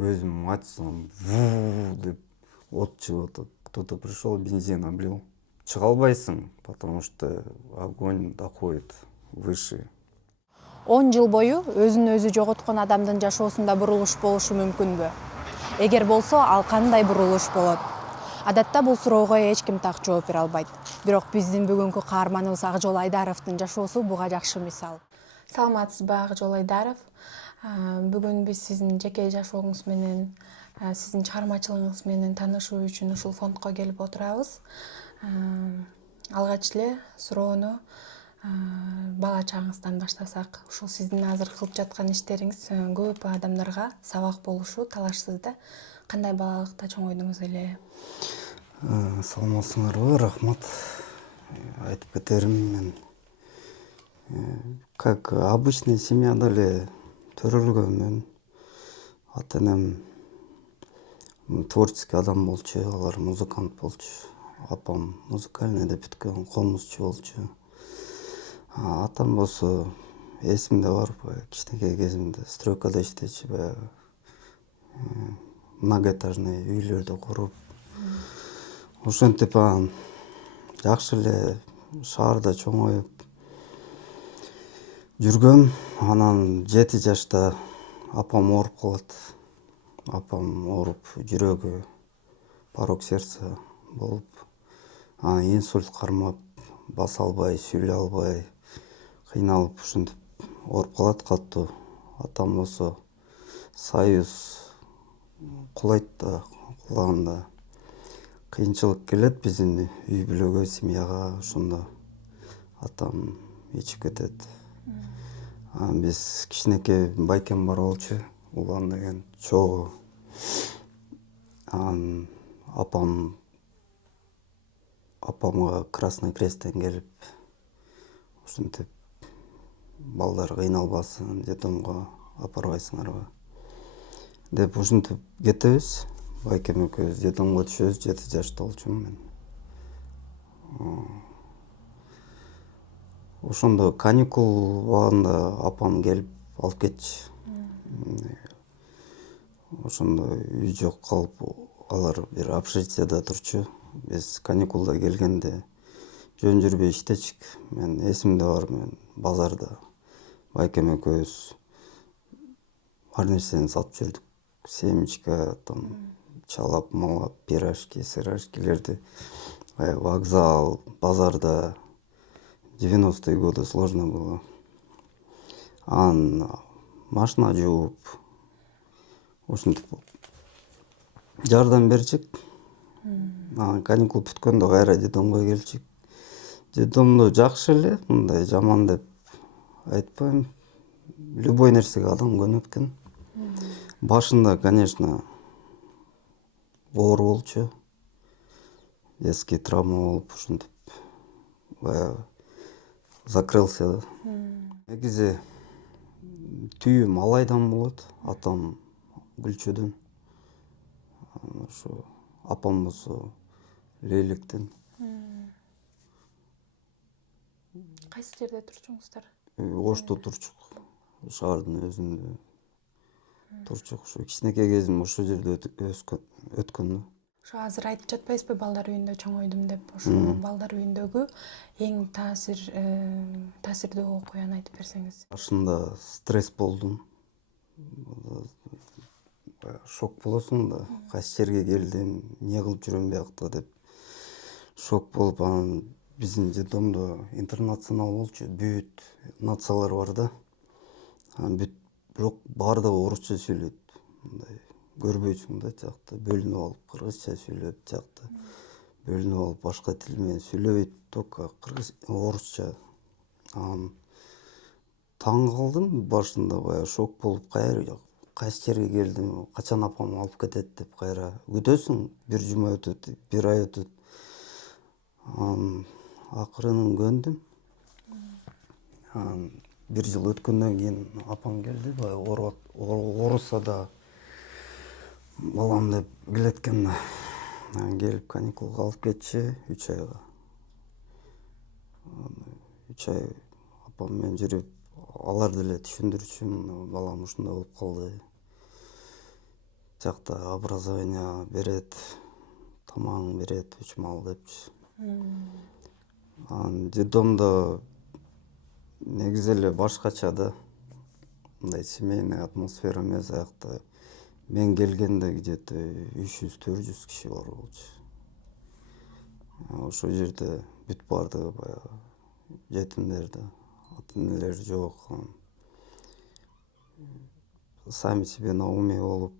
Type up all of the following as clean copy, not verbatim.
көзүм ачсам деп от чыгып атат. Кто-то пришел, бензин облил. Чыга албайсың, потому что огонь доходит выше. 10 жыл бою өзүн өзү жоготкон адамдын жашоосунда бурулуш болушу мүмкүнбү? Эгер болсо, ал кандай бурулуш болот? Адатта бул суроого эч ким так жооп бере албайт. Бирок биздин бүгүнкү каарманыбыз Акжол Айдаровдун жашоосу буга жакшы мисал. Саламатсызбы, Акжол Айдаров? Бүгүн биз сиздин жеке жашооңуз менен, сиздин чыгармачылыгыңыз менен таанышуу үчүн ушул фондко келип отурабыз. Алгач эле суроону бала чагыңыздан баштасак. Ушул сиздин азыр кылып жаткан иштериңиз көп адамдарга сабак болушу талашсыз да. Кандай балалыкта чоңойдуңуз эле? Саламатсыңарбы, рахмат. Айтып кетерим, мен как обычный семьяда эле төрөлгөнмүн. Ата энем творческий адам болчу, алар музыкант болчу. Апам музыкальный деп бүткөн, комузчу болчу. Атам болсо эсимде бар, кичинекей кезимде стройкада иштечү, баягы многоэтажный үйлөрдү куруп. Ошентип анан жакшы эле шаарда чоңоюп жүргөм. Анан 7 жашта апам ооруп калат. Апам ооруп, жүрөгү порок сердца болуп, инсульт кармап, баса албай, сүйлөй албай, кыйналып ушинтип ооруп калат катуу. Атам болсо союз кулайт да, кулаганда кыйынчылык келет биздин үй бүлөгө, семьяга. Ошондо атам ичип кетет. Биз кичинекей байкем бар болчу, Улан деген чогуу. Апамга Красный Кресттен келип, ушинтип балдар кыйналбасын, детдомго апарбайсыңарбы деп ушинтип кетебиз. Байкем экөөбүз детдомго түшөбүз, 7 жашта болчумун мен. Ошондо каникул убагында апам келип алып кетчү. Ошондо үй жок калып, алар бир общежитияда турчу. Биз каникулда келгенде жөн жүрбөй иштечик. Мен эсимде бар, мен базарда байкем экөөбүз ар нерсени сатып жүрдүк. Семечка, там чалап, малап, пирожки, сырашкилерди. Вокзал, базарда 90-е годы сложно было. Машина жууп, ушинтип жардам берчик. Каникул бүткөндө кайра детдомго келчик. Детдомдо жакшы эле, мындай жаман деп айтпайм. Любой нерсеге адам көнөт экен. Башында, конечно, оор болчу. Детский травма болуп, ушинтип баягы закрылся. Негизи түйүм Алайдан болот, атам Гүлчөдөн. Ошо апам болсо Лейликтен. Кайсы жерде турчуңуздар? Ошто турчук. Шаардын өзүндө турчук. Ошо кичинекей кезим ошол жерде өткөн да. Ошо азыр айтып жатпайсызбы, балдар үйүндө чоңойдум деп? Ошо балдар үйүндөгү эң таасирдүү окуяны айтып берсеңиз. Башында стресс болдум. Шок болосуң да, кайсы жерге келдим, эмне кылып жүрөм биякта деп. Шок болуп, анан биздин детдомдо интернационал болчу, бүт нациялар бар да. Бирок баардыгы орусча сүйлөйт. Мындай көрбөйсүң да тиякта, бөлүнүп алып кыргызча сүйлөп, тиякта бөлүнүп алып башка тил менен сүйлөбөйт, только орусча. Таң калдым башында, баягы шок болуп, кайсы жерге келдим, качан апам алып кетет деп кайра күтөсүң. Бир жума өтөт, бир ай өтөт. Акырынын көндүм. Бир жыл өткөндөн кийин апам келди, баягы ооруса да балам деп келет экен да. Келип каникулга алып кетчи 3 айга. 3 ай апам менен жүрүп, алар деле түшүндүрчү, балам ушундай болуп калды. жакта образование берет, тамагың берет, үчүм ал депчи. Анан детдомдо негизи эле башкача да. Мындай семейный атмосфера эмес, аякта мен келгенде где-то 300-400 киши бар болчу. Ошол жерде бүт баардыгы баягы жетимдер да, ата энелери жок. Сами себе на уме болуп,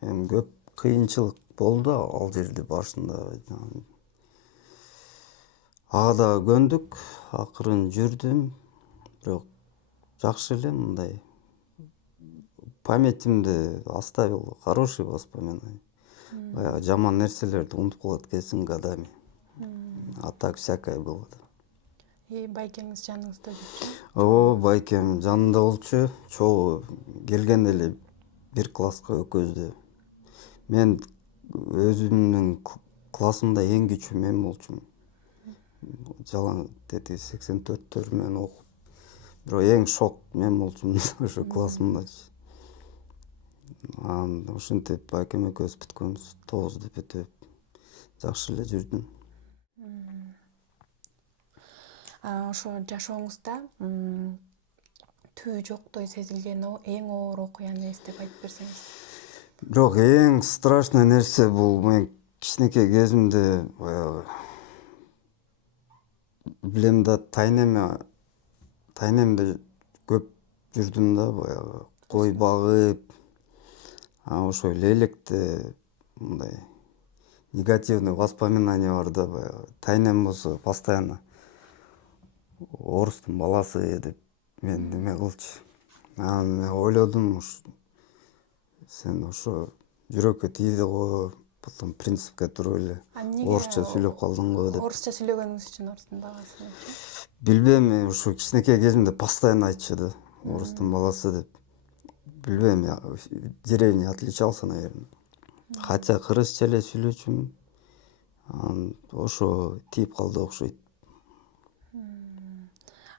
эми көп кыйынчылык болду ал жерде башында. Ага да көндүк, акырын жүрдүм, бирок жакшы эле мындай. Памятимде оставил хорошие воспоминания. Баягы жаман нерселерди унутуп калат экенсиң годами. А так всякое было. Байкеңиз жаныңызда жүрчү? Ооба, байкем жанымда болчу. Чогуу келгенде эле бир класска экөөбүздү. Мен өзүмдүн классымда эң кичүү мен болчумун. Жалаң дети 84 менен окуп. Бирок эң шок мен болчумун ошо классымдачы. Анан ушинтип байкем экөөбүз бүткөнбүз, 9 бүтүп жакшы эле жүрдүм. Ошо жашооңузда түбү жоктой сезилген эң оор окуяны эстеп айтып берсеңиз. Бирок эң страшный нерсе бул мен кичинекей кезимде баягы билем да тайнемде көп жүрдүм да, баягы кой багып, ошо эле электе мындай негативный воспоминания бар да, баягы тайнем болсо постоянно орустун баласы деп мен неме кылчу. Анан мен ойлодум, сен ошо жүрөккө тийди го, потом принципке туруп эле орусча сүйлөп калдың го деп. Орусча сүйлөгөнүңүз үчүн орустун баласы. Билбейм, мен ушу кичинекей кезимде постоянно айтчу да, орустун баласы деп. Билбейм, я в деревне отличался, наверное. Хотя кыргызча эле сүйлөчүмүн. Ошо тийип калды окшойт.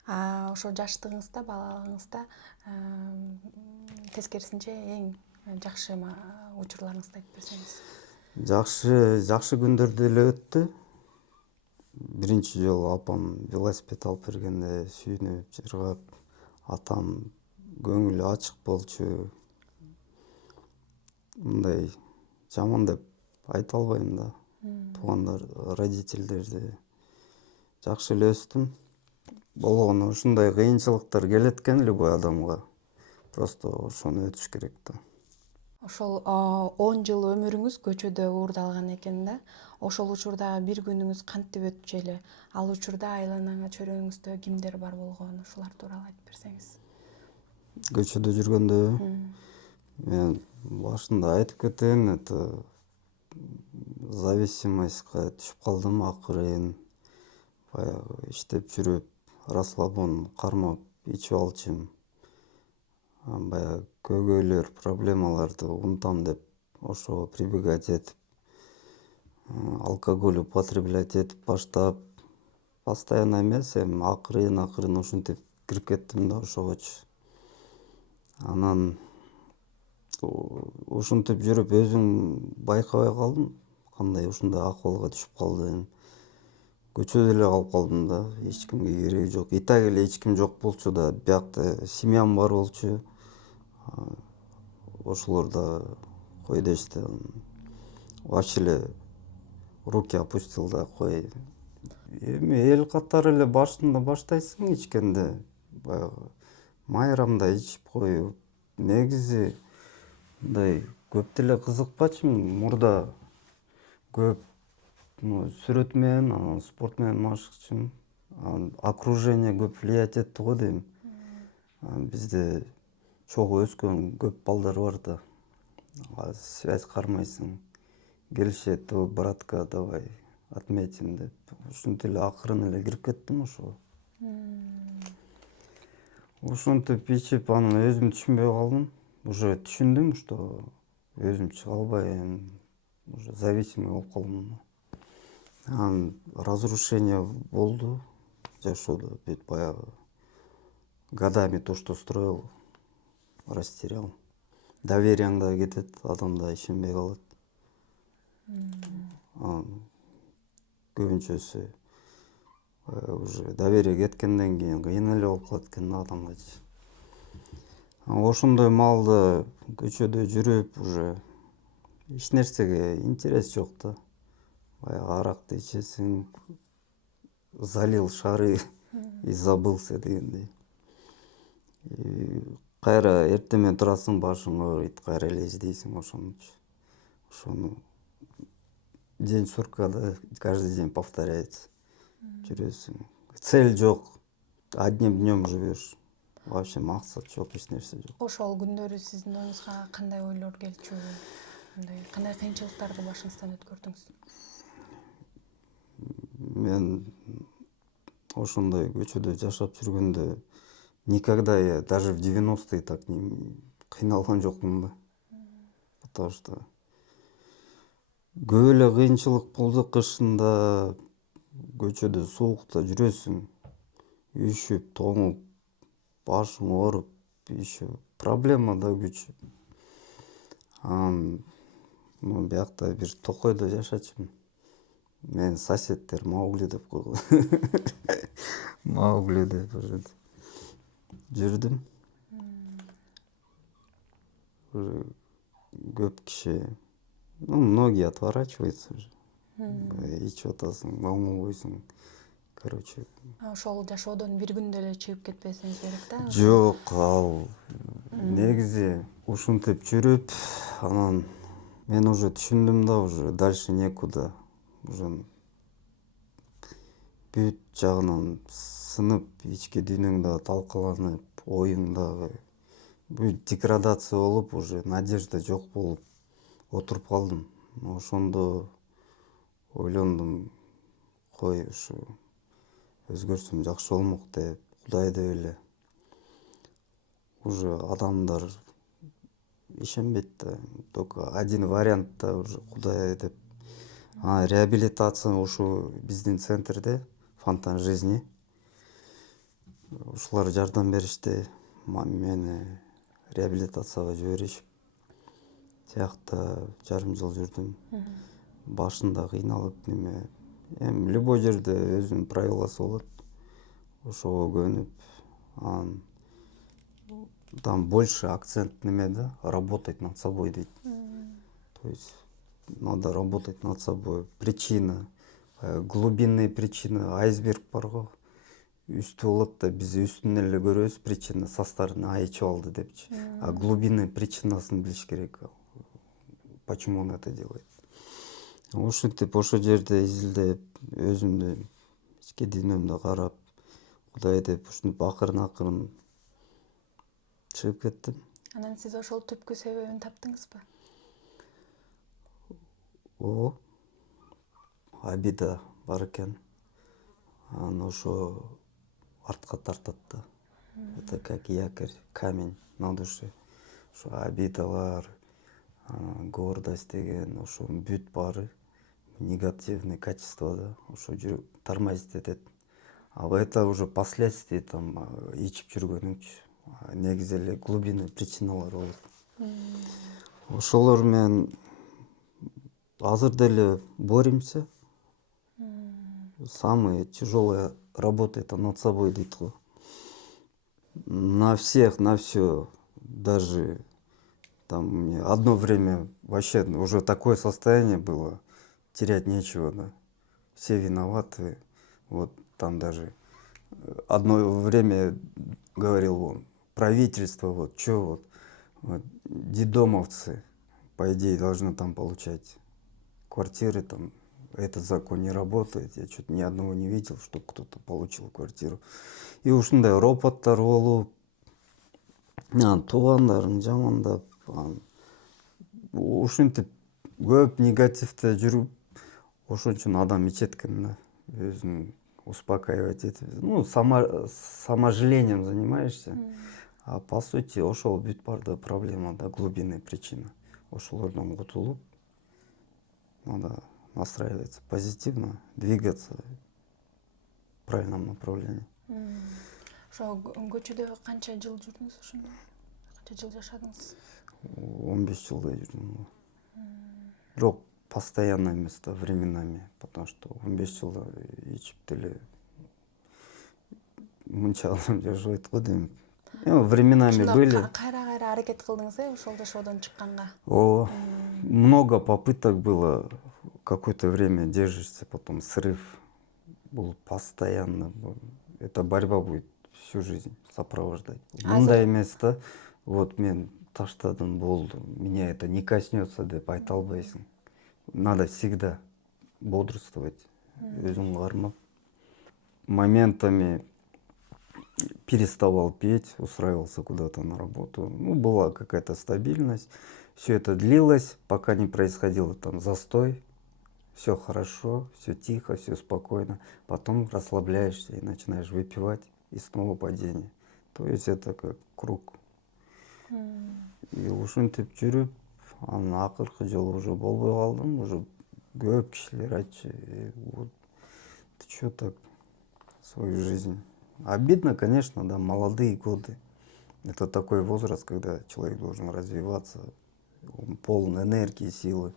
Ошо жаштыгыңызда, балалыгыңызда тескерисинче эң жакшы учурларыңызды айтып берсеңиз. Жакшы күндөрдү эле өттү. Биринчи жолу апам велосипед алып бергенде сүйүнүп, жыргап, атам көңүлү ачык болчу. Мындай жаман деп айта албайм да. Туугандар, родительдерди жакшы эле өстүм. Болгону ушундай кыйынчылыктар келет экен любой адамга. Просто ошону өтүш керек да. Ошол 10 жыл өмүрүңүз көчөдө уурдалган экен да. Ошол учурдагы бир күнүңүз кантип өтчү эле? Ал учурда айланаңа, чөрөңүздө кимдер бар болгон? Ушулар тууралуу айтып берсеңиз. Көчөдө жүргөндө мен башында айтып кетейин, это зависимостька түшүп калдым акырын. Баягы иштеп жүрүп, расслабон кармап ичип алчумун. Баягы көйгөйлөр, проблемаларды унутам деп ошого прибегать этип, алкоголь употреблять этип баштап, постоянно эмес, эми акырын ушинтип кирип кеттим да ошогочу. Анан ушинтип жүрүп өзүм байкабай калдым, кандай ушундай акыбалга түшүп калдым. Көчөдө эле калып калдым да, эч кимге кереги жок. И так эле эч ким жок болчу да, биякта семьям бар болчу. Ошолор да кой дешти. Вообще эле руки опустил да, кой. Эми эл катары эле башында баштайсың ичкенде, баягы майрамда ичип коюп. Негизи мындай көп деле кызыкпачумун. Мурда көп сүрөт менен, анан спорт менен машыкчумун. Окружение көп влиять этти го дейм. Бизде чогуу өскөн көп балдар бар да. Связь кармайсың. Келишет, братка, давай отметим деп. Ушинтип эле акырын эле кирип кеттим ошого. Ушинтип ичип, анан өзүм түшүнбөй калдым. Уже түшүндүм, что өзүм чыга албайм. Уже зависимый болуп калдым. Анан разрушение болду жашоодо. Бүт баягы годами то, что строил, растерял. доверияң да кетет, адам да ишенбей калат. Көбүнчөсү уже доверие кеткенден кийин кыйын эле болуп калат экен да адамгачы. Ошондой маалда көчөдө жүрүп уже эч нерсеге интерес жок да. Баягы аракты ичесиң, залил шары и забылся дегендей. Кайра эртең турасың, башың ооруйт, кайра эле издейсиң ошонучу. Ошону день суркада каждый день повторяется. Жүрөсүң. Цель жок. Одним днем живешь. Вообще максат жок, эч нерсе жок. Ошол күндөрү сиздин оюңузга кандай ойлор келчү? Кандай кыйынчылыктарды башыңыздан өткөрдүңүз? Мен ошондой көчөдө жашап жүргөндө никогда я даже в 90-е так кыйналган жокмун да. Потому что көп эле кыйынчылык болду кышында, көчөдө суукта жүрөсүң, үшүп, тоңуп, башың ооруп, еще проблема да күчү. Биякта бир токойдо жашачумун. Мен соседтер Маугли деп койгон. Маугли деп жүрдүм. Көп киши, многие отворачиваются уже. Ичип атасың, оңобойсуң. Короче. Ошол жашоодон бир күндө эле чыгып кетпесиңиз керек да? Жок, ал негизи ушинтип жүрүп, анан мен уже түшүндүм да, уже дальше некуда. Уже бүт жагынан сынып, ички дүйнөң дагы талкаланып, оюң дагы бүт деградация болуп, уже надежда жок болуп отуруп калдым. Ошондо ойлондум, кой ушу өзгөрсөм жакшы болмок деп, Кудай деп эле. Уже адамдар ишенбейт да, только один вариант да уже Кудай деп. Реабилитация ушу биздин центрде, Фонтан жизни. Ушулар жардам беришти, мени реабилитацияга жиберишип, тиякта жарым жыл жүрдүм. Башында кыйналып эми любой жерде өзүнүн правиласы болот. Ошого көнүп, там больше акцент да, работать над собой дейт. То есть надо работать над собой. Причина, глубинные причины, айсберг бар го. Үстү болот да, биз үстүн эле көрөбүз, причина састарын айчып алды депчи. А глубинный причинасын билиш керек. Почему он это делает? Ушинтип ошол жерде изилдеп, өзүмдү ички дүйнөмдү карап, Кудай деп ушинтип акырын чыгып кеттим. Анан сиз ошол түпкү себебин таптыңызбы? Обида бар экен. Анан ошо артка тартат да. Это как якорь, камень на душе. Ошо обидалар, гордость деген, ошо бүт баары негативный качество да, ошо жүрүп тормозит этет. А это уже последствия там ичип жүргөнүңчү. Негизи эле глубинный причиналар болот. Ошолор менен азыр деле боремся. Самая тяжелая работа это над собой дейт го. На всех, на все. Даже там одно время вообще уже такое состояние было, терять нечего, да. Все виноваты. Вот там даже одно время говорил он, правительство, вот что вот, детдомовцы, по идее, должны там получать квартиры, там этот закон не работает, я что-то ни одного не видел, чтобы кто-то получил квартиру. И ушундай ропоттор болуп, туугандарың жамандап, ушинтип көп негативде жүрүп, ошон үчүн адам ичет экен да, өзүн успокаивать этип. Ну, саможалением занимаешься. А по сути, ошол бүт бар да проблема, да, глубинная причина. Ошолордон кутулуп, надо настраиваться позитивно, двигаться в правильном направлении. Ошо көчөдө канча жыл жүрдүңүз ошондо? Канча жыл жашадыңыз? 15 жылдай жүрдүм го. Бирок постоянно эмес да, временами, потому что 15 жыл ичип деле мынча адам жашабайт го дейм. Временами Ошондо были. кайра аракет кылдыңыз ошол жашоодон чыкканга? О, много попыток было. Какое-то время держишься, потом срыв. Был постоянно. Эта борьба будет всю жизнь сопровождать. Мындай эмес да, вот мен таштадым болду, меня это не коснется деп айта албайсың. Надо всегда бодрствовать, өзүң кармап. Моментами переставал петь, устраивался куда-то на работу. Ну, была какая-то стабильность. Все это длилось, пока не происходил там застой. Все хорошо, все тихо, все спокойно. Потом расслабляешься и начинаешь выпивать, и снова падение. То есть это как круг. И ушинтип жүрүп, анан акыркы жылы уже болбой калдым. Уже көп кишилер айтчу, вот ты чё так свою жизнь. Обидно, конечно, да, молодые годы. Это такой возраст, когда человек должен развиваться, он полон энергии, силы,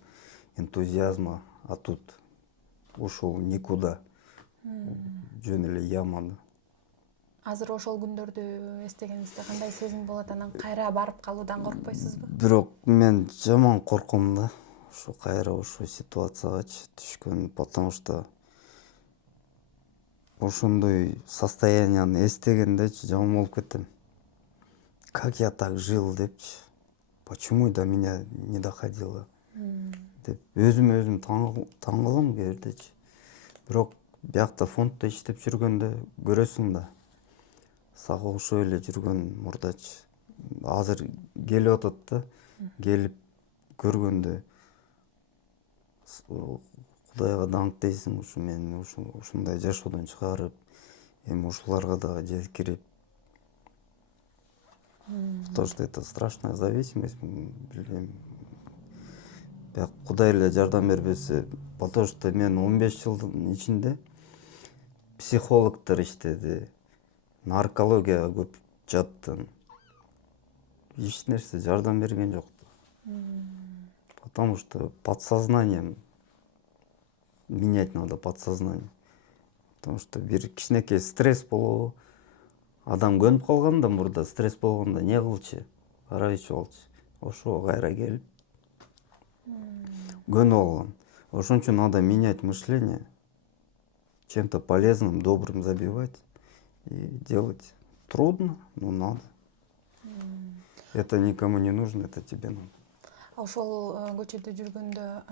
энтузиазма, а тут ушел никуда, жөн эле яман. Азыр ошол күндөрдү эстегенибизде кандай сезим болот? Анан кайра барып калуудан коркпойсузбу? Бирок мен жаман корком да, ушу кайра ушул ситуациягачы түшкөн, потому что ошондой состоянияны эстегендечи жаман болуп кетем. Как я так жил депчи, почему до меня не доходило деп өзүм таң калам кээ бирдечи. Бирок биякта фонддо иштеп жүргөндө көрөсүң да, сага окшоп эле жүргөн мурдачы. Азыр келип атат да, келип көргөндө Кудайга даңк дейсиң, ушу мени ушундай жашоодон чыгарып, эми ушуларга дагы жеткирип. Потому что это страшная зависимость, билбейм. Бирок Кудай эле жардам бербесе, потому что мен 15 жылдын ичинде психологдор иштеди, наркологияга көп жаттым. Эч нерсе жардам берген жок. Потому что подсознанием менять надо, подсознание. Потому что бир кичинекей стресс болобу. Адам көнүп калганда мурда стресс болгондо не кылчу? Карабычы болчу. Ошого кайра келип көнүп алган. Ошон үчүн надо менять мышление, чем-то полезным, добрым забивать и делать. Трудно, но надо. Это никому не нужно, это тебе надо. Ошол көчөдө жүргөндө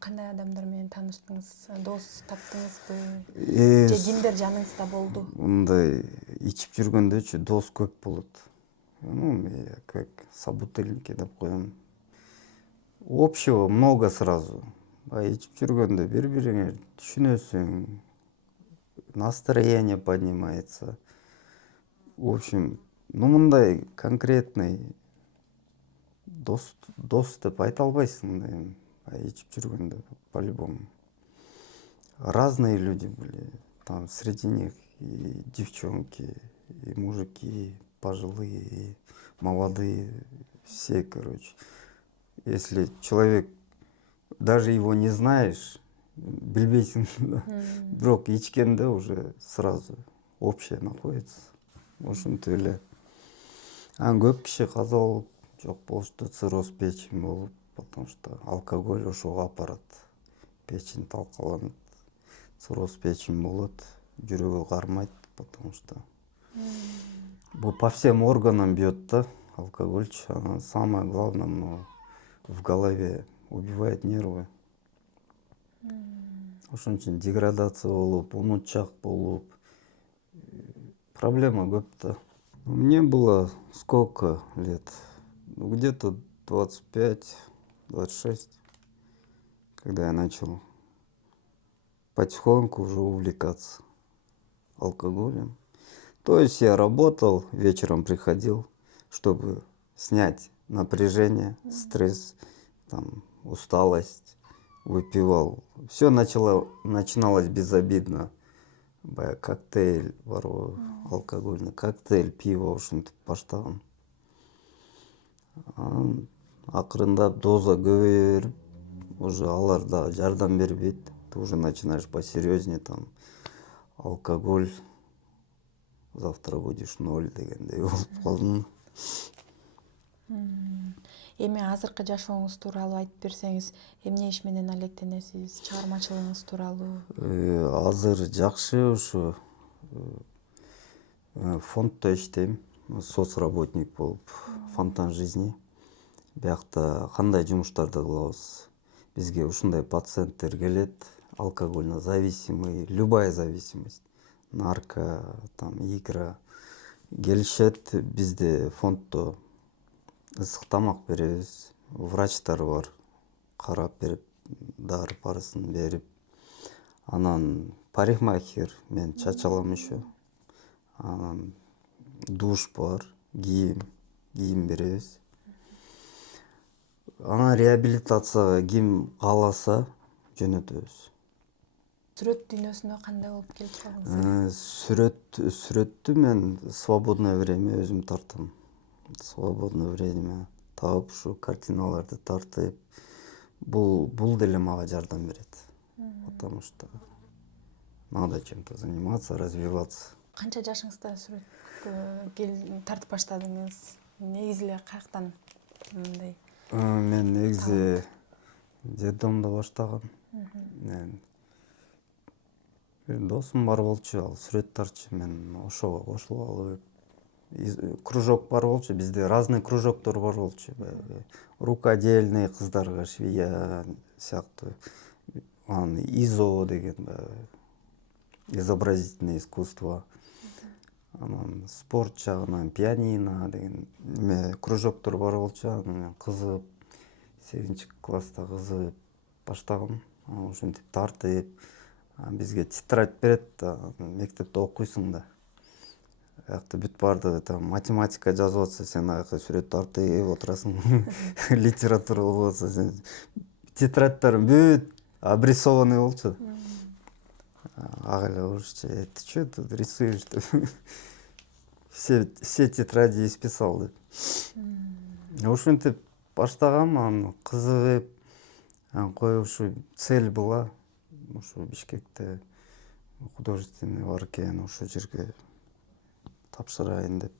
кандай адамдар менен тааныштыңыз? Дос таптыңызбы? Же кимдер жаныңызда болду? Мындай ичип жүргөндөчү дос көп болот. Ну, как собутыльники деп коем. Общего много сразу. А ичип жүргөндө бири-бириңе түшүнөсүң, настроение поднимается. В общем, ну мындай конкретный дос деп айта албайсың да эми. Ичип жүргөндө по-любому. Разные люди были. Там среди них и девчонки, и мужики, пожилые, и молодые. Все, короче. Если человек, даже его не знаешь, билбейсиң да. Бирок ичкенде уже сразу общее находится. Ошентип эле. Анан көп киши каза болуп, жок болушту, цирроз печени болуп, потому что алкоголь ошого алып барат. Печень талкаланат, цирроз печени болот, жүрөгү кармайт, потому что бул по всем органам бьет, да, алкогольчу. А самое главное, в голове убивает нервы. Ошон үчүн деградация болуп, унутчак болуп, проблема көп да. Мне было сколько лет? Где-то 25-26, когда я начал потихоньку уже увлекаться алкоголем. То есть я работал, вечером приходил, чтобы снять напряжение, стресс, там, усталость, выпивал. Все начиналось безобидно. Коктейль бар, алкогольный коктейль, пиво ушинтип баштагам. акырындап доза көбөйө берип, уже алар да жардам бербейт. Ты уже начинаешь посерьезнее, там, алкоголь, завтра будешь ноль дегендей болуп калдым. Эми азыркы жашооңуз тууралуу айтып берсеңиз, эмне иш менен алектенесиз? Чыгармачылыгыңыз тууралуу? Азыр жакшы, ушу фонддо иштейм, соцработник болуп, фонтан жизни. Биякта кандай жумуштарды кылабыз? Бизге ушундай пациенттер келет, алкогольно зависимый, любая зависимость, нарко, там, игра. Келишет, бизде фонддо ысык тамак беребиз, врачтар бар, карап берип, дары парасын берип. Анан парикмахер, мен чач алам еще. Анан душ бар, кийим беребиз. Анан реабилитацияга ким кааласа жөнөтөбүз. Сүрөт дүйнөсүнө кандай болуп келип калдыңыз? Сүрөттү мен свободное время өзүм тартам. Свободное время таап, ушу картиналарды тартып, бул деле мага жардам берет. Потому что надо чем-то заниматься, развиваться. Канча жашыңызда сүрөткө тартып баштадыңыз? Негизи эле каяктан мындай? Мен негизи детдомдо баштагам. Бир досум бар болчу, ал сүрөт тартчу, мен ошого кошулуп алып, кружок бар болчу, бизде разный кружоктор бар болчу. Рукодельный, кыздарга швея сыяктуу. Анан изо деген изобразительное искусство. Анан спорт жагынан пианино деген кружоктор бар болчу. Аны мен кызыгып, 8-класста кызыгып баштагам. Ушинтип тартып, бизге тетрадь берет, мектепте окуйсуң да. Аякта бүт баардыгы, там, математика жазып атса, сен аяка сүрөт тартып отурасың. Литература окуп атса, сен тетрадьтарың бүт обрисованный болчу. Ага эле урушчу: ты чё тут рисуешь? Все тетради исписал деп. Ушинтип баштагам, анан кызыгып, кой ушу цель была, ушу Бишкекте художественный бар экен, ошол жерге тапшырайын деп.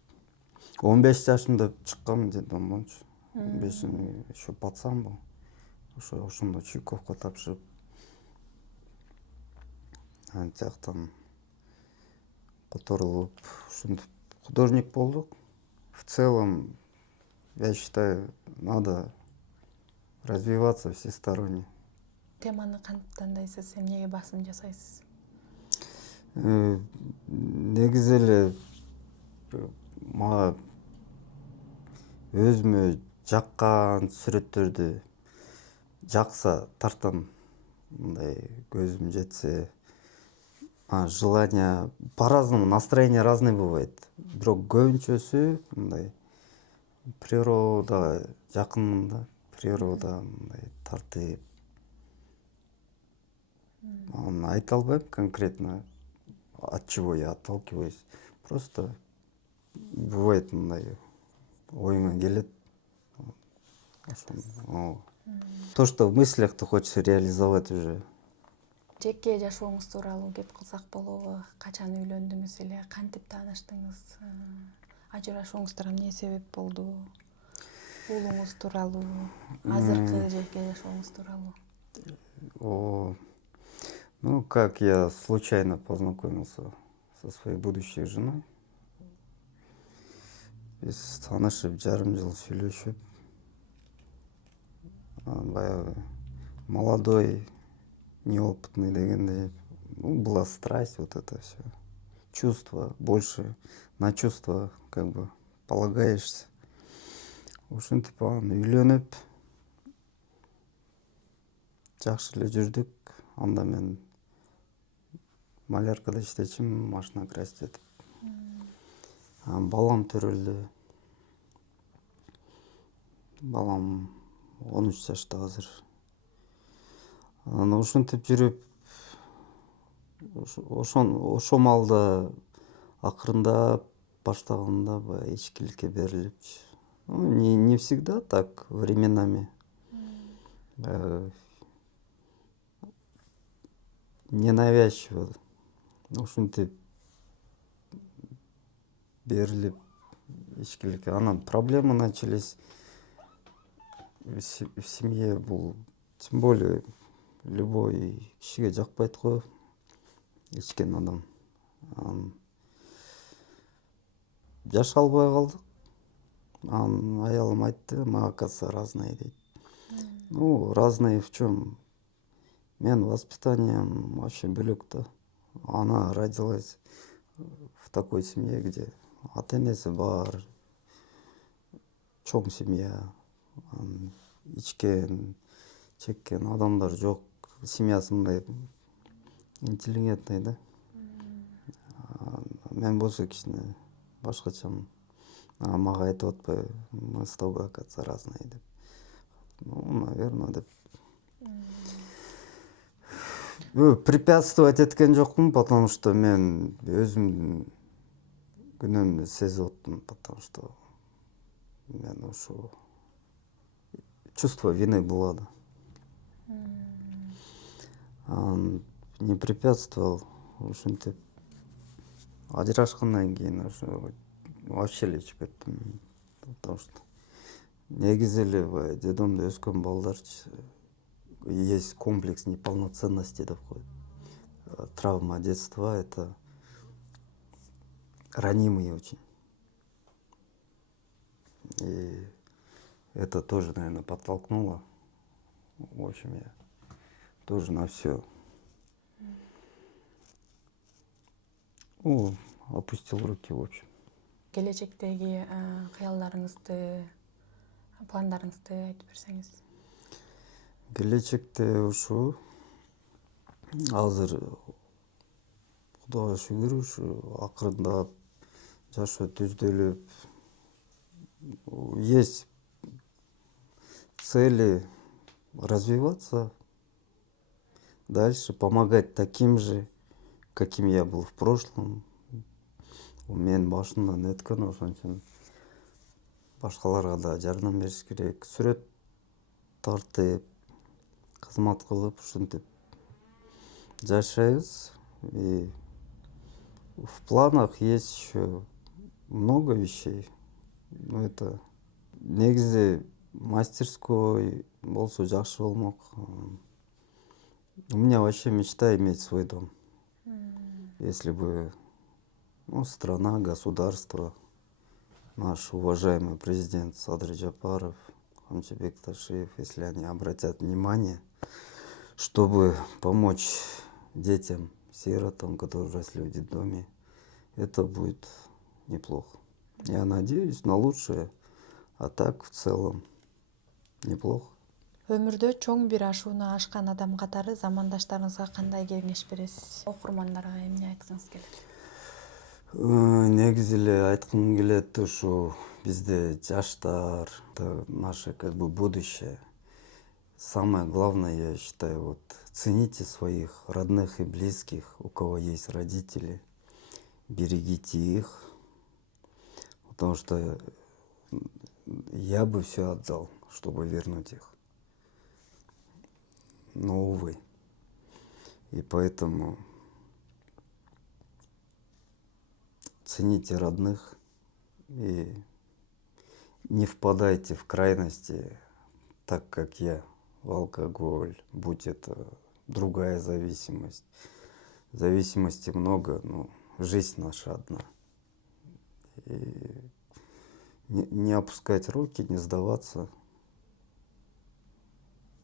15 жашымда чыккам детдомдончу. 15 еще пацан был. Ошондо Чуйковго тапшырып, анан жактан которулуп, ушинтип художник болдук. В целом, я считаю, надо развиваться всесторонне. Теманы кантип тандайсыз? Эмнеге басым жасайсыз? Негизи эле мага өзүмө жаккан сүрөттөрдү жакса тартам. Мындай көзүм жетсе, желание по-разному, настроение разный бывает. Бирок көбүнчөсү мындай природа жакын да, природа мындай тартып. Аны айта албайм конкретно, от чего я отталкиваюсь. Просто бывает мындай оюңа келет. То, что в мыслях ты хочешь реализовать уже. Жеке жашооңуз тууралуу кеп кылсак болобу? Качан үйлөндүңүз эле? Кантип тааныштыңыз? Ажырашууңуздарга эмне себеп болду? Уулуңуз тууралуу, азыркы жеке жашооңуз тууралуу? Ну, как я случайно познакомился со своей будущей женой. Биз таанышып, жарым жыл сүйлөшүп, баягы молодой, неопытный дегендей, была страсть, вот это все. Чувства, больше на чувства как бы полагаешься. Ушинтип анан үйлөнүп, жакшы эле жүрдүк. Анда мен маляркада иштечүмүн, машина красить этип. Балам төрөлдү. Балам 13 жашта азыр. Анан ушинтип жүрүп, ошол маалда акырындап баштаганда баягы ичкиликке берилип, Ну, не всегда так, временами. Э, Ненавязчиво. Ушинтип берилип ичкилик. Анан проблемы начались в семье. Бул тем более любой кишиге жакпайт го ичкен адам. Анан жаша албай калдык. Анан аялым айтты, мага кажется, разные дейт. Ну, разные в чем? Мен воспитанием вообще бөлек да. Она родилась в такой семье, где ата-энеси бар, чоң семья, ичкен, чеккен адамдар жок. Семьясы мындай интеллигентный да. Мен болсо кичине башкачамын. Мага айтып атпайбы, мы с тобой, оказывается, разные деп. Ну, наверное, деп. Препятствовать эткен жокмун, потому что мен өзүмдүн күнөөмдү сезип аттым, потому что мен ушу чувство вины было да. Не препятствовал, ушинтип ажырашкандан кийин уже вообще эле ичип кеттим. Потому что негизи эле баягы детдомдо өскөн балдарчы есть комплекс неполноценности деп коет. Травма детства — это ранимые очень. И это тоже, наверное, подтолкнуло. В общем, я тоже на все опустил руки, в общем. Келечектеги кыялдарыңызды, пландарыңызды айтып берсеңиз. Келечекте ушу азыр Кудайга шүгүр ушу акырындап жашоо түздөлүп, есть цели развиваться дальше, помогать таким же, каким я был в прошлом. Мен башымдан өткөн, ошон үчүн башкаларга да жардам бериш керек. Сүрөт тартып, кызмат кылып, ушинтип жашайбыз. И в планах есть еще много вещей. Но это негизи мастерской болсо жакшы болмок. У меня вообще мечта иметь свой дом. Если бы страна, государство, наш уважаемый президент Садыр Жапаров, Камчыбек Ташиев, если они обратят внимание, чтобы помочь детям, сиротам, которые росли в детдоме, это будет неплохо. Я надеюсь на лучшее, а так в целом неплохо. Өмүрдө чоң бир ашууну ашкан адам катары замандаштарыңызга кандай кеңеш бересиз? Окурмандарга эмне айткыңыз келет? Негизи эле айткым келет, ушу бизде жаштар, это наше как бы будущее. Самое главное, я считаю, вот цените своих родных и близких, у кого есть родители, берегите их, потому что я бы все отдал, чтобы вернуть их. Но, увы. И поэтому цените родных и не впадайте в крайности, так как я, в алкоголь, будь это другая зависимость. Зависимости много, но жизнь наша одна. И не опускать руки, не сдаваться,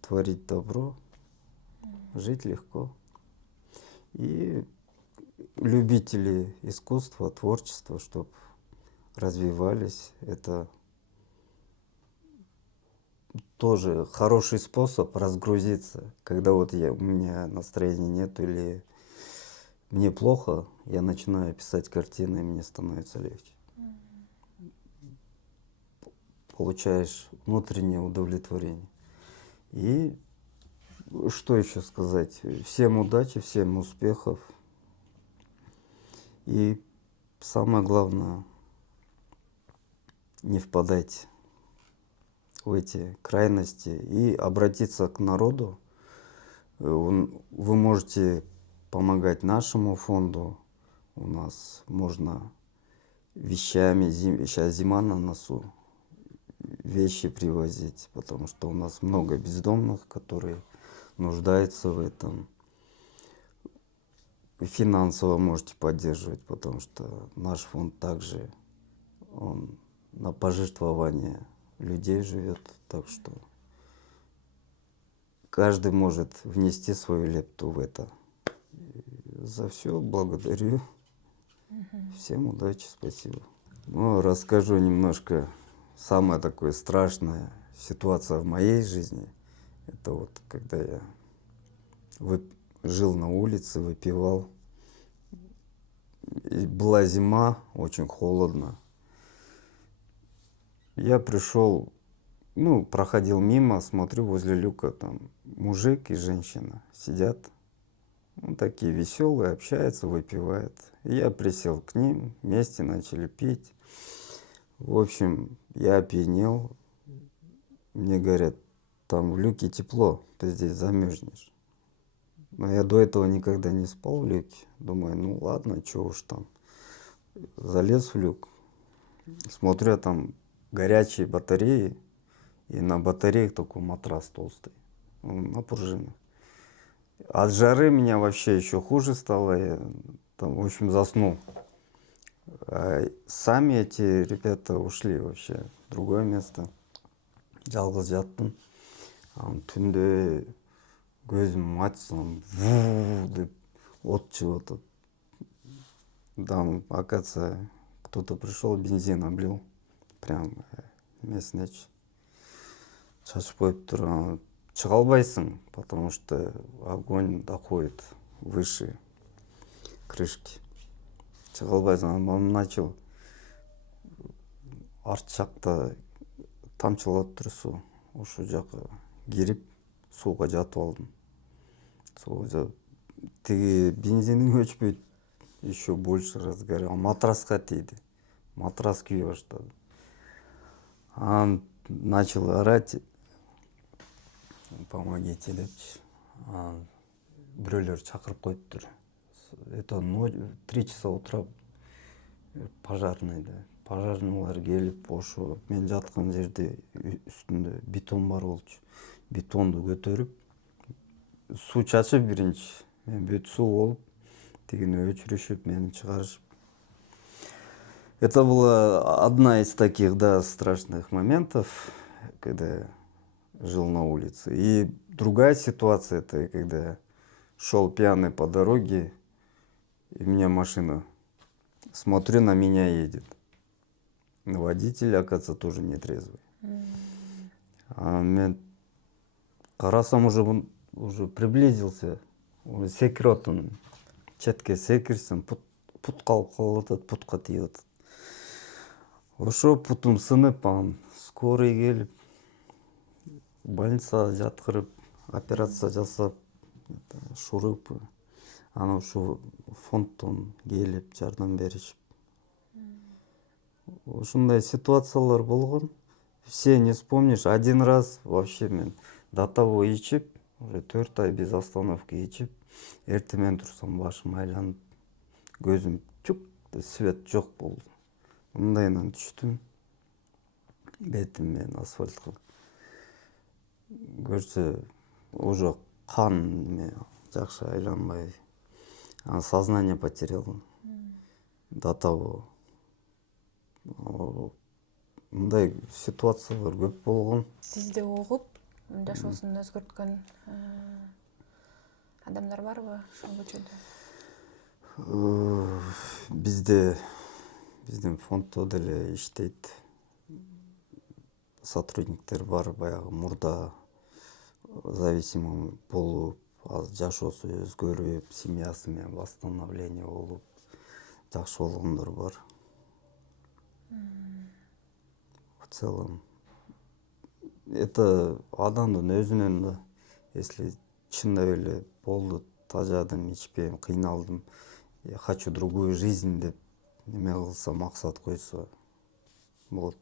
творить добро, жить легко. И любители искусства, творчества, чтобы развивались, это тоже хороший способ разгрузиться. Когда вот у меня настроения нет или мне плохо, я начинаю писать картины, и мне становится легче. Получаешь внутреннее удовлетворение. И что еще сказать? Всем удачи, всем успехов. И самое главное, не впадайте в эти крайности и обратиться к народу. Вы можете помогать нашему фонду. У нас можно вещами, сейчас зима на носу, вещи привозить, потому что у нас много бездомных, которые нуждаются в этом. Финансово можете поддерживать, потому что наш фонд также он на пожертвование людей живет, так что каждый может внести свою лепту в это. И за все благодарю. Всем удачи, спасибо. Ну, расскажу немножко. Самая такая страшная ситуация в моей жизни, это вот когда я жил на улице, выпивал. И была зима, очень холодно. Я пришел, ну, проходил мимо, смотрю, возле люка там мужик и женщина сидят. Ну, такие веселые, общаются, выпивают. И я присел к ним, вместе начали пить. В общем, я опьянел. Мне говорят, там в люке тепло, ты здесь замерзнешь. Но я до этого никогда не спал в люке. Думаю, ну ладно, что уж там. Залез в люк. Смотрю, а там горячие батареи. И на батареях такой матрас толстый. На пружинах. От жары меня вообще еще хуже стало. Я там, в общем, заснул. А сами эти ребята ушли вообще в другое место. Жалғыз жаттым. Түнде көзім açsам, деп от шығып жатады. Там, оказывается, кто-то пришел, бензин облил. Прям местный. Шашып қойып тұр. Шыға албайсың, потому что огонь доходит выше крышки. Шыға албайсың. Он начал арт жақта тамшылап тұр су. Ошол жаққа кирип сууга жатып алдым. Тиги бензиниң өчпөйт, еще больше разгорел. Матраска тиди. Матрас күйе баштады. Анан начал орать, помогите депчи. Бирөөлөр чакырып коюптур. Это 3 часа утра пожарныйлар келип, ошо мен жаткан жерде үстүндө бетон бар болчу. Бетонду көтөрүп, суу чачып биринчи, мен бүт суу болуп, тигини өчүрүшүп, мени чыгарышып. Это была одна из таких, да, страшных моментов, когда я жил на улице. И другая ситуация, это когда я шел пьяный по дороге, и у меня машина, смотрю, на меня едет. Водитель, оказывается, тоже нетрезвый. Мен карасам уже приблизился, секирип атам, четке секирсем, пут калып атат, путка тийип атат. Ошо путум сынып, анан скорый келип, больницага жаткырып, операция жасап, шурупы, анан ушу фонддон келип жардам беришип. Ушундай ситуациялар болгон. Все не вспомнишь. Один раз вообще мен до того ичип, уже 4 ай без остановки ичип, эртемен турсам башым айланып, көзүм чук, свет жок болду. Мындайынан түштүм. Бетим мен асфальтка. Көрсө, уже кан жакшы айланбай. Сознание потерял. До того. Мындай ситуациялар көп болгон. Сизди угуп жашоосун өзгөрткөн адамдар барбы ошол көчөдө? Биздин фонддо деле иштейт сотрудниктер бар, баягы мурда зависимый болуп, жашоосу өзгөрүп, семьясы менен восстановление болуп, жакшы болгондор бар. В целом, это адамдын өзүнөн да, если чындап эле болду, тажадым, ичпейм, кыйналдым, я хочу другую жизнь деп неме кылса, максат койсо болот.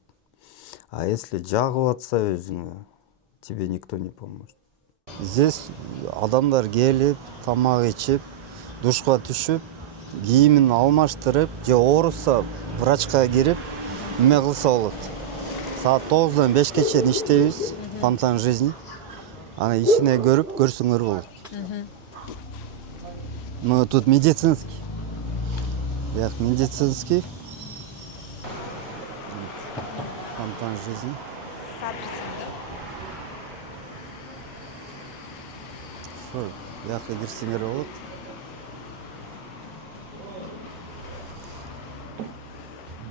А если жагып атса өзүңө, тебе никто не поможет. Здесь адамдар келип, тамак ичип, душка түшүп, кийимин алмаштырып, же ооруса врачка кирип, эме кылса болот. Саат 9-дан 5-ке чейин иштейбиз, фонтан жизни. Аны ичине көрсөңөр болот. Ну, тут медицинский. Бияк медицинский. Фонтан жизни. Что, бияка кирсеңер болот.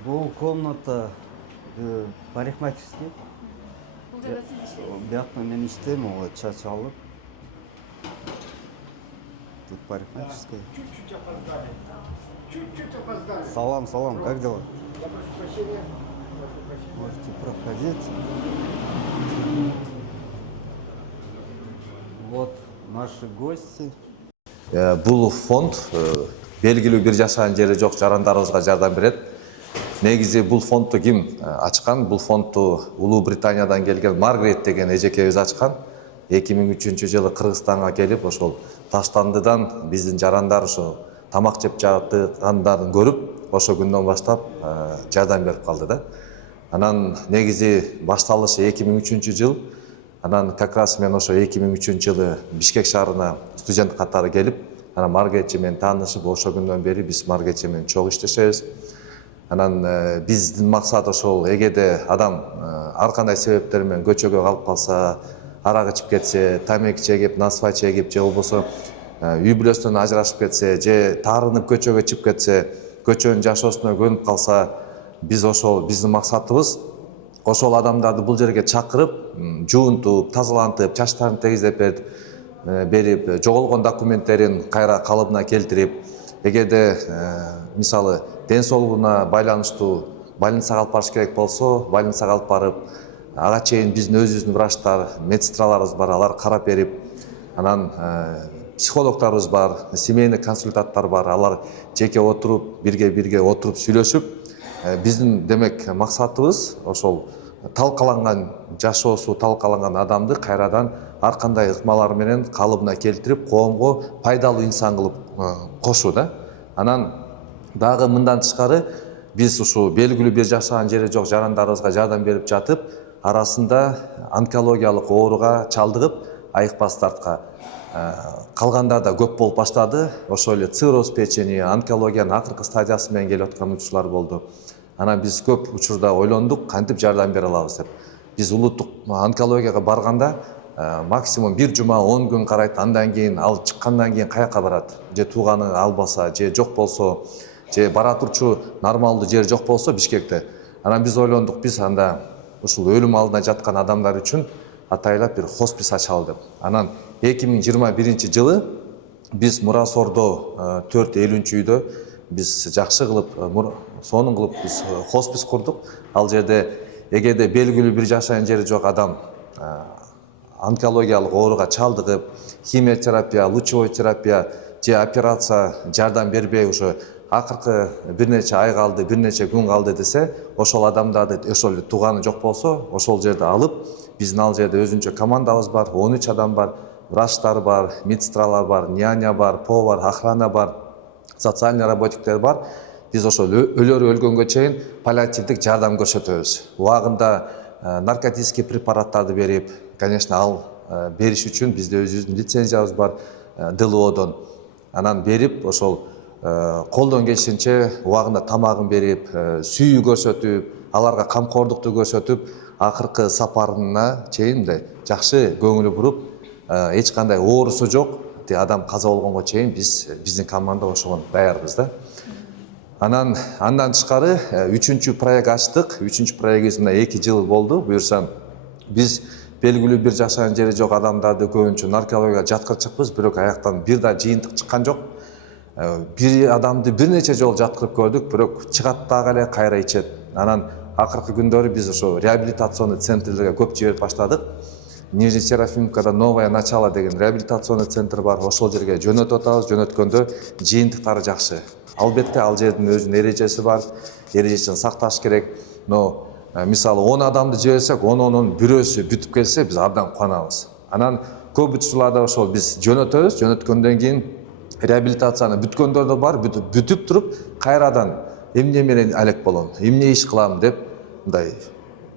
Бул комната парикмахерский. Биякта мен иштейм, ого чач алып. Тут парикмахерская. Чуть-чуть опоздали. Чуть-чуть опоздали. Салам, как дела? Я прошу прощения. Прошу прощения. Можете проходить. Вот наши гости. Бул фонд белгилүү бир жашаган жери жок жарандарыбызга жардам берет. Негизи бул фондду ким ачкан? Бул фондду Улуу Британиядан келген Маргарет деген эжекебиз ачкан. 2003 жылы Кыргызстанга келип, ошол Таштандыдан биздин жарандар ошо тамак жеп жаткандарын көрүп, ошол күндөн баштап жардам берип калды да. Анан негизи башталышы 2003 жыл. Анан как раз мен ошо 2003 жылы Бишкек шаарына студент катары келип, анан Маргаретчи менен таанышып, ошол күндөн бери биз Маргаретчи менен чогуу иштешебиз. Анан биздин максат ошол, эгерде адам ар кандай себептер менен көчөгө калып калса, арак ичип кетсе, тамеки чегип, насвай чегип, же болбосо үй бүлөсүнөн ажырашып кетсе, же таарынып көчөгө чыгып кетсе, көчөнүн жашоосуна көнүп калса, биз ошол биздин максатыбыз ошол адамдарды бул жерге чакырып, жуунтуп, тазалантып, чачтарын тегиздеп берип, жоголгон документтерин кайра калыбына келтирип, эгерде мисалы ден соолугуна байланыштуу больницага алып барыш керек болсо, больницага алып барып, ага чейин биздин өзүбүздүн врачтар, медсестраларыбыз бар, алар карап берип, анан психологдорубуз бар, семейный консультанттар бар, алар жеке отуруп, бирге отуруп сүйлөшүп, биздин демек максатыбыз ошол талкаланган жашоосу талкаланган адамды кайрадан ар кандай ыкмалар менен калыбына келтирип, коомго пайдалуу инсан кылып кошуу да. Анан дагы мындан тышкары биз ушул белгилүү бир жашаган жери жок жарандарыбызга жардам берип жатып, арасында онкологиялык ооруга чалдыгып, айыкпас дартка калгандар да көп болуп баштады. Ошол эле цирроз печени, онкологиянын акыркы стадиясы менен келип аткан учурлар болду. Анан биз көп учурда ойлондук, кантип жардам бере алабыз деп. Биз улуттук онкологияга барганда максимум 1 жума 10 күн карайт, андан кийин ал чыккандан кийин каяка барат? Же тууганы албаса, же жок болсо, же бара турчу нормалдуу жер жок болсо Бишкекте. Анан биз ойлондук, биз анда ушул өлүм алдына жаткан адамдар үчүн атайлап бир хоспис ачалы деп. Анан 2021 жылы биз Мурасордо 4-50 үйдө биз жакшы кылып, сонун кылып биз хоспис курдук. Ал жерде эгерде белгилүү бир жашаган жери жок адам онкологиялык ооруга чалдыгып, химиотерапия, лучевой терапия же операция жардам бербей ушу акыркы бир нече ай калды, бир нече күн калды десе, ошол адамдарды ошол тууганы жок болсо, ошол жерде алып, биздин ал жерде өзүнчө командабыз бар, 13 адам бар, врачтар бар, медсестралар бар, няня бар, повар, охрана бар, социальный работниктер бар. Биз ошол өлгөнгө чейин паллиативдик жардам көрсөтөбүз. Убагында наркотический препараттарды берип, конечно, ал бериш үчүн бизде өзүбүздүн лицензиябыз бар ДЛОдон. Анан берип, ошол колдон келишинче убагында тамагын берип, сүйүү көрсөтүп, аларга камкордукту көрсөтүп, акыркы сапарына чейин жакшы көңүлү буруп, эч кандай оорусу жок, адам каза болгонго чейин биздин команда ошого даярбыз да. Андан тышкары 3-чү проект ачтык. 3-чү проектибиз мына 2 жыл болду. Буюрса биз белгилүү бир жашаган жери жок адамдарды көбүнчө наркологияга жаткырчыкпыз, бирок аяктан бир да жыйынтык чыккан жок. Бир адамды бир нече жолу жаткырып көрдүк, бирок чыгат дагы эле кайра ичет. Анан акыркы күндөрү биз ошо реабилитационный центрлерге көп жиберип баштадык. Нижний Серафимовкада новое начало деген реабилитационный центр бар. Ошол жерге жөнөтүп атабыз. Жөнөткөндө жыйынтыктары жакшы. Албетте ал жердин өзүнүн эрежеси бар. Эрежесин сакташ керек. Но мисалы 10 адамды жиберсек, онунун бирөөсү бүтүп келсе, биз абдан кубанабыз. Анан көп учурларда ошол биз жөнөтөбүз, жөнөткөндөн кийин реабилитацияны бүткөндөр да бар, бүтүп туруп кайрадан эмне менен алек болом, эмне иш кылам деп мындай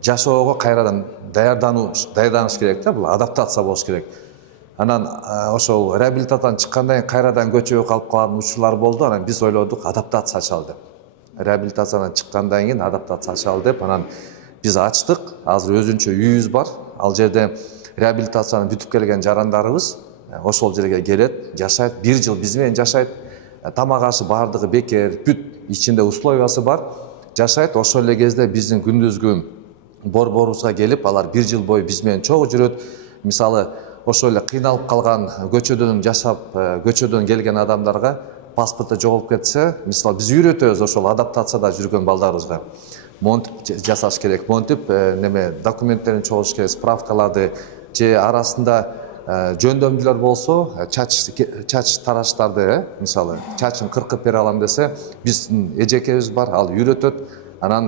жашоого кайрадан даярданыш керек да, бул адаптация болуш керек. Анан ошол реабилитациядан чыккандан кийин кайрадан көчөгө калып калган учурлар болду. Анан биз ойлодук адаптация ачалы деп. Реабилитациядан чыккандан кийин адаптация ачалы деп, анан биз ачтык. Азыр өзүнчө үйүбүз бар. Ал жерде реабилитацияны бүтүп келген жарандарыбыз ошол жерге келет, жашайт, 1 жыл биз менен жашайт. Тамак ашы бардыгы бекер, бүт ичинде условиясы бар. Жашайт. Ошол эле кезде биздин күндүзгү борборубузга келип, алар 1 жыл бою биз менен чогуу жүрөт. Мисалы, ошол эле кыйналып калган, көчөдөн жашап, көчөдөн келген адамдарга паспорту жоголуп кетсе, мисалы биз үйрөтөбүз ошол адаптацияда жүргөн балдарыбызга. Монтип жасаш керек, монтип неме документтерин чогулуш керек, справкаларды, же арасында жөндөмдүлөр болсо, чач тараштарды, мисалы, чачын кыркып бере алам десе, биздин эжекебиз бар, ал үйрөтөт. Анан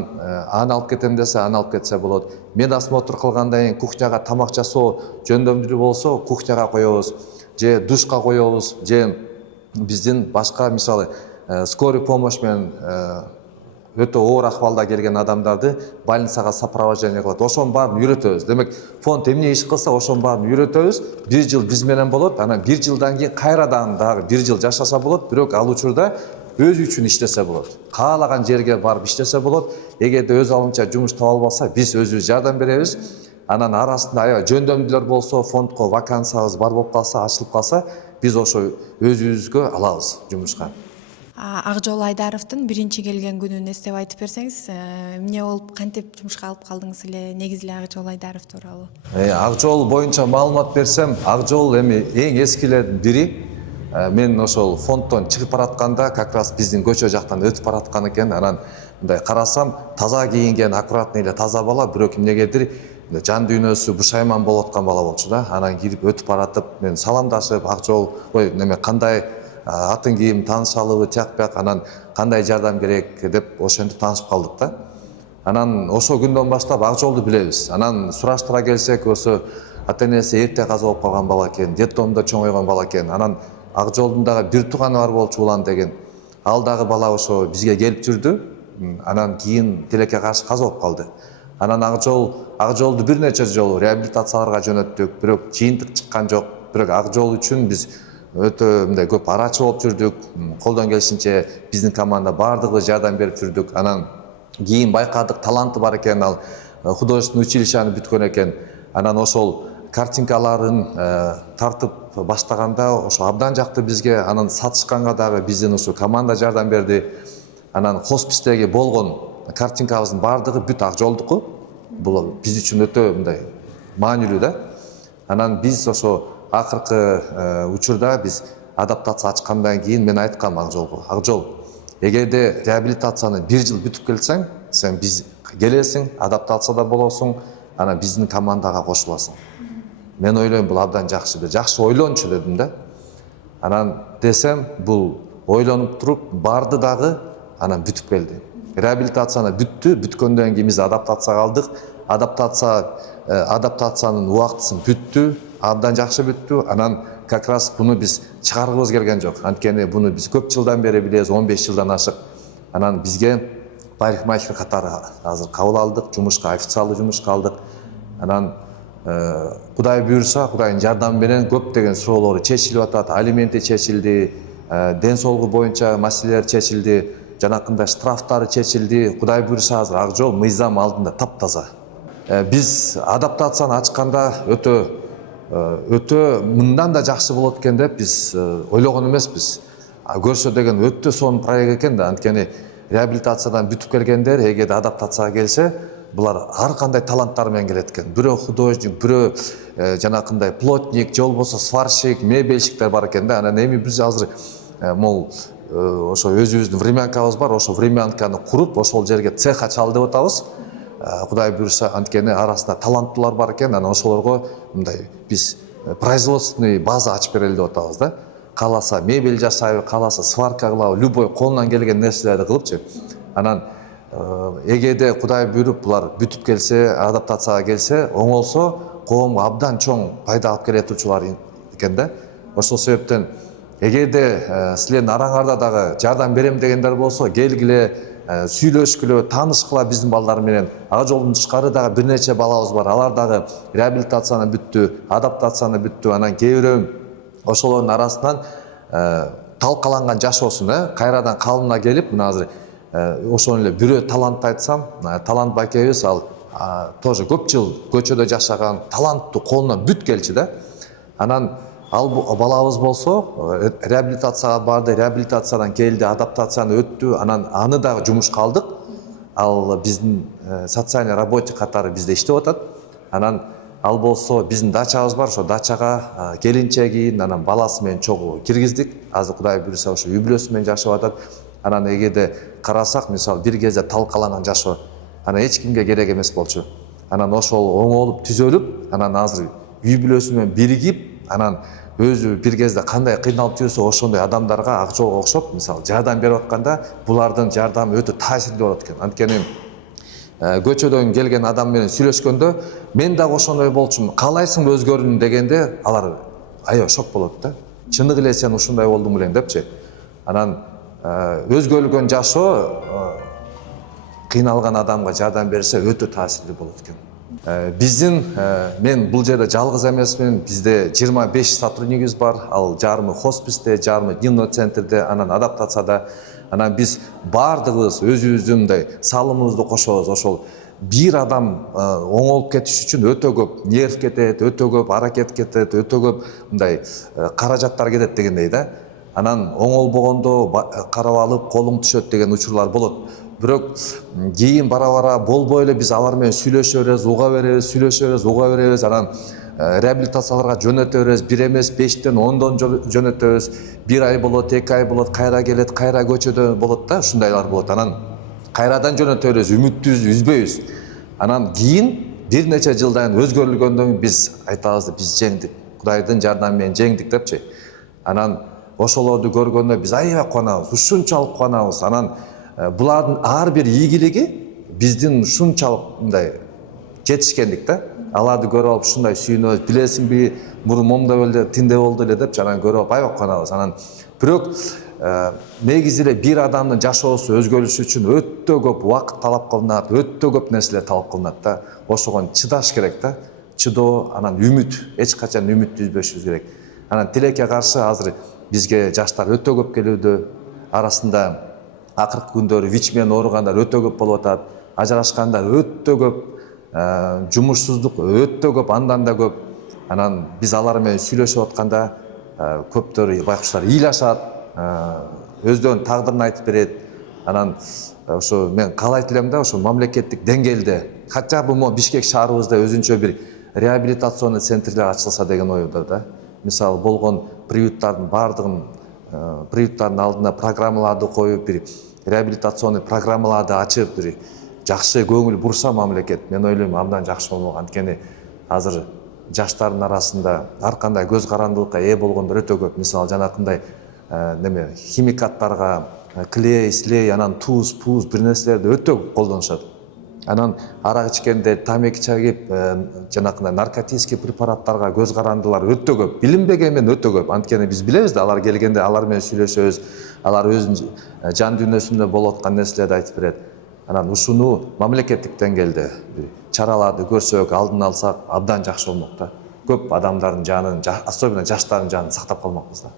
аны алып кетем десе, аны алып кетсе болот. Медосмотр кылгандан кийин кухняга тамак жасоо жөндөмдүү болсо, кухняга коебуз, же душка коебуз, же биздин башка, мисалы, скорый помощь менен өтө оор акыбалда келген адамдарды больницага сопровождение кылат. Ошонун баарын үйрөтөбүз. Демек, фонд эмне иш кылса, ошонун баарын үйрөтөбүз. 1 жыл биз менен болот. Анан 1 жылдан кийин кайрадан дагы 1 жыл жашаса болот. Бирок ал учурда өзү үчүн иштесе болот. Каалаган жерге барып иштесе болот. Эгерде өз алынча жумуш таба албаса, биз өзүбүз жардам беребиз. Анан арасында аябай жөндөмдүлөр болсо, фондко вакансиябыз бар болуп калса, ачылып калса, биз ошо өзүбүзгө алабыз жумушка. Акжол Айдаровдун биринчи келген күнүн эстеп айтып берсеңиз, эмне болуп, кантип жумушка алып калдыңыз эле, негизи эле Акжол Айдаров тууралуу? Акжол боюнча маалымат берсем, Акжол эми эң эскилердин бири. Мен ошол фонддон чыгып баратканда, как раз биздин көчө жактан өтүп бараткан экен. Анан мындай карасам, таза кийинген, аккуратный эле таза бала, бирок эмнегедир жан дүйнөсү бушайман болуп аткан бала болчу да. Анан кирип өтүп баратып, мен саламдашып, Акжол, ой, неме кандай атын кийим, таанышалыбы, тияк бияк, анан кандай жардам керек деп ошентип таанышып калдык да. Анан ошол күндөн баштап Акжолду билебиз. Анан сураштыра келсек, ошо ата-энеси эрте каза болуп калган бала экен, детдомдо чоңойгон бала экен. Анан Акжолдун дагы бир тууганы бар болчу, Улан деген. Ал дагы бала ошо бизге келип жүрдү. Анан кийин тилекке каршы каза болуп калды. Анан Акжолду бир нече жолу реабилитацияларга жөнөттүк, бирок жыйынтык чыккан жок. Бирок Акжол үчүн биз өтө мындай көп арачы болуп жүрдүк. Колдон келишинче биздин команда бардыгы жардам берип жүрдүк. Анан кийин байкадык, таланты бар экен, ал художественный училищени бүткөн экен. Анан ошол картинкаларын тартып баштаганда ошо абдан жакты бизге. Анан сатышканга дагы биздин ушу команда жардам берди. Анан хоспистеги болгон картинкабыздын бардыгы бүт Акжолдуку. Бул биз үчүн өтө мындай маанилүү да. Анан биз ошо акыркы учурда биз адаптация ачкандан кийин мен айткам Акжолго: Акжол, эгерде реабилитацияны 1 жыл бүтүп келсең, сен биз келесиң, адаптацияда болосуң, анан биздин командага кошуласың. Мен ойлойм, бул абдан жакшы, жакшы ойлончу дедим да. Анан десем, бул ойлонуп туруп барды дагы, анан бүтүп келди. Реабилитацияны бүттү, бүткөндөн кийин биз адаптацияга алдык. Адаптациянын убактысы бүттү, абдан жакшы бүттү. Анан как раз буну биз чыгаргыбыз келген жок. Анткени буну биз көп жылдан бери билебиз, 15 жылдан ашык. Анан бизге парикмахер катары азыр кабыл алдык, жумушка, официалдуу жумушка алдык. Анан Кудай буйрса, Кудайдын жардамы менен көптөгөн суроолору чечилип атат, алименти чечилди, ден соолугу боюнча маселелер чечилди, жанакындай штрафтары чечилди. Кудай буйрса, азыр Акжол мыйзам алдында таптаза. Биз адаптацияны ачканда өтө мындан да жакшы болот экен деп биз ойлогон эмеспиз. Көрсө деген өтө сонун проект экен да. Анткени реабилитациядан бүтүп келгендер эгерде адаптацияга келсе, булар ар кандай таланттар менен келет экен. Бирөө художник, бирөө жанакындай плотник, же болбосо сварщик, мебельщиктер бар экен да. Анан эми биз азыр мол ошо өзүбүздүн времянкабыз бар, ошо времянканы куруп, ошол жерге цех ачалы деп атабыз. Кудай буйрса, анткени арасында таланттуулар бар экен. Анан ошолорго мындай биз производственный база ачып берели деп атабыз да. Кааласа мебель жасайбы, кааласа сварка кылабы, любой колунан келген нерселерди кылыпчы. Анан эгерде Кудай буйруп булар бүтүп келсе, адаптацияга келсе, оңолсо коомго абдан чоң пайда алып келетучулар экен да. Ошол себептен эгерде силердин араңарда дагы жардам берем дегендер болсо, келгиле, сүйлөшкүлө, таанышкыла биздин балдар менен. Ага жолдон тышкары дагы бир нече балабыз бар. Алар дагы реабилитацияны бүттү, адаптацияны бүттү. Анан кээ бирөө ошолордун арасынан талкаланган жашоосун кайрадан калыбына келип, мына азыр ошол эле бирөө талантты айтсам, талант байкебиз ал тоже көп жыл көчөдө жашаган, таланттуу, колуна бүт келчү да. Анан ал балабыз болсо реабилитацияга барды, реабилитациядан келди, адаптацияны өттү, анан аны дагы жумушка алдык. Ал биздин социальный работник катары бизде иштеп атат. Анан ал болсо биздин дачабыз бар, ошо дачага келинчегин, анан баласы менен чогуу киргиздик. Азыр Кудай буйруса ошо үй бүлөсү менен жашап атат. Анан эгерде карасак, мисалы бир кезде талкаланган жашоо, анан эч кимге керек эмес болчу. Анан ошол оңолуп, түзөлүп, анан азыр үй бүлөсү менен биригип, анан өзү бир кезде кандай кыйналып жүрсө, ошондой адамдарга Акжолго окшоп, мисалы жардам берип атканда, булардын жардамы өтө таасирлүү болот экен. Анткени көчөдөн келген адам менен сүйлөшкөндө, мен дагы ошондой болчумун, каалайсың өзгөрүүнү дегенде, алар аябай шок болот да. Чыныгы эле сен ушундай болдуң белең депчи. Анан өзгөрүлгөн жашоо кыйналган адамга жардам берсе өтө таасирлүү болот экен. Биздин мен бул жерде жалгыз эмесмин. Бизде 25 сотруднигибиз бар. Ал жарымы хосписте, жарымы дневной центрде, анан адаптацияда. Анан биз бардыгыбыз өзүбүздүн мындай салымыбызды кошобуз. Ошол бир адам оңолуп кетиш үчүн өтө көп нерв кетет, өтө көп аракет кетет, өтө көп мындай каражаттар кетет дегендей да. Анан оңолбогондо карап алып колуң түшөт деген учурлар болот. Бирок кийин бара-бара болбой эле биз алар менен сүйлөшө беребиз, уга беребиз, сүйлөшө беребиз, уга беребиз. Анан реабилитацияларга жөнөтө беребиз. 1 эмес 5тен 10дон жөнөтөбүз. 1 ай болот, 2 ай болот, кайра келет, кайра көчөдө болот да, ушундайлар болот. Анан кайрадан жөнөтө беребиз, үмүтүбүздү үзбөйбүз. Анан кийин бир нече жылдан өзгөрүлгөндөн биз айтабыз, биз жеңдик, Кудайдын жардамы менен жеңдик депчи. Анан ошолорду көргөндө биз аябай кубанабыз, ушунчалык кубанабыз. Анан булардын ар бир ийгилиги биздин ушунчалык мындай жетишкендик да. Аларды көрүп алып ушундай сүйүнөбүз. Билесиңби, мурун момда болду, тинде болду эле депчи. Анан көрүп алып аябай кубанабыз. Анан бирок негизи эле бир адамдын жашоосу өзгөрүшү үчүн өтө көп убакыт талап кылынат, өтө көп нерселер талап кылынат да. Ошого чыдаш керек да. Чыдоо, анан үмүт, эч качан үмүттү үзбөшүбүз керек. Анан тилекке каршы азыр бизге жаштар өтө көп келүүдө. Арасында акыркы күндөрү ВИЧ менен ооругандар өтө көп болуп атат. Ажырашкандар өтө көп, жумушсуздук өтө көп, андан да көп. Анан биз алар менен сүйлөшүп атканда көптөрү байкуштар ыйлашат, өздөрүнүн тагдырын айтып берет. Анан ошо мен каалайт элем да, ошо мамлекеттик деңгээлде, хотя бы Бишкек шаарыбызда өзүнчө бир реабилитационный центрлер ачылса деген ойдо да. Мисалы болгон приюттардын бардыгын, приюттардын алдына программаларды коюп, бир реабилитационный программаларды ачып, бир жакшы көңүл бурса мамлекет, мен ойлойм абдан жакшы болмок. Анткени азыр жаштардын арасында ар кандай көз карандылыкка ээ болгондор өтө көп. Мисалы жанакындай неме химикаттарга клей, слей, анан туз, пуз бир нерселерди өтө колдонушат. Анан арак ичкендер, тамеки чагып, жанакындай наркотический препараттарга көз карандылар өтө көп. Билинбеген менен өтө көп. Анткени биз билебиз да, алар келгенде алар менен сүйлөшөбүз. Алар өзүнүн жан дүйнөсүндө болуп аткан нерселерди айтып берет. Анан ушуну мамлекеттик деңгээлде чараларды көрсөк, алдын алсак абдан жакшы болмок да. Көп адамдардын жанын, особенно жаштардын жанын сактап калмакпыз да.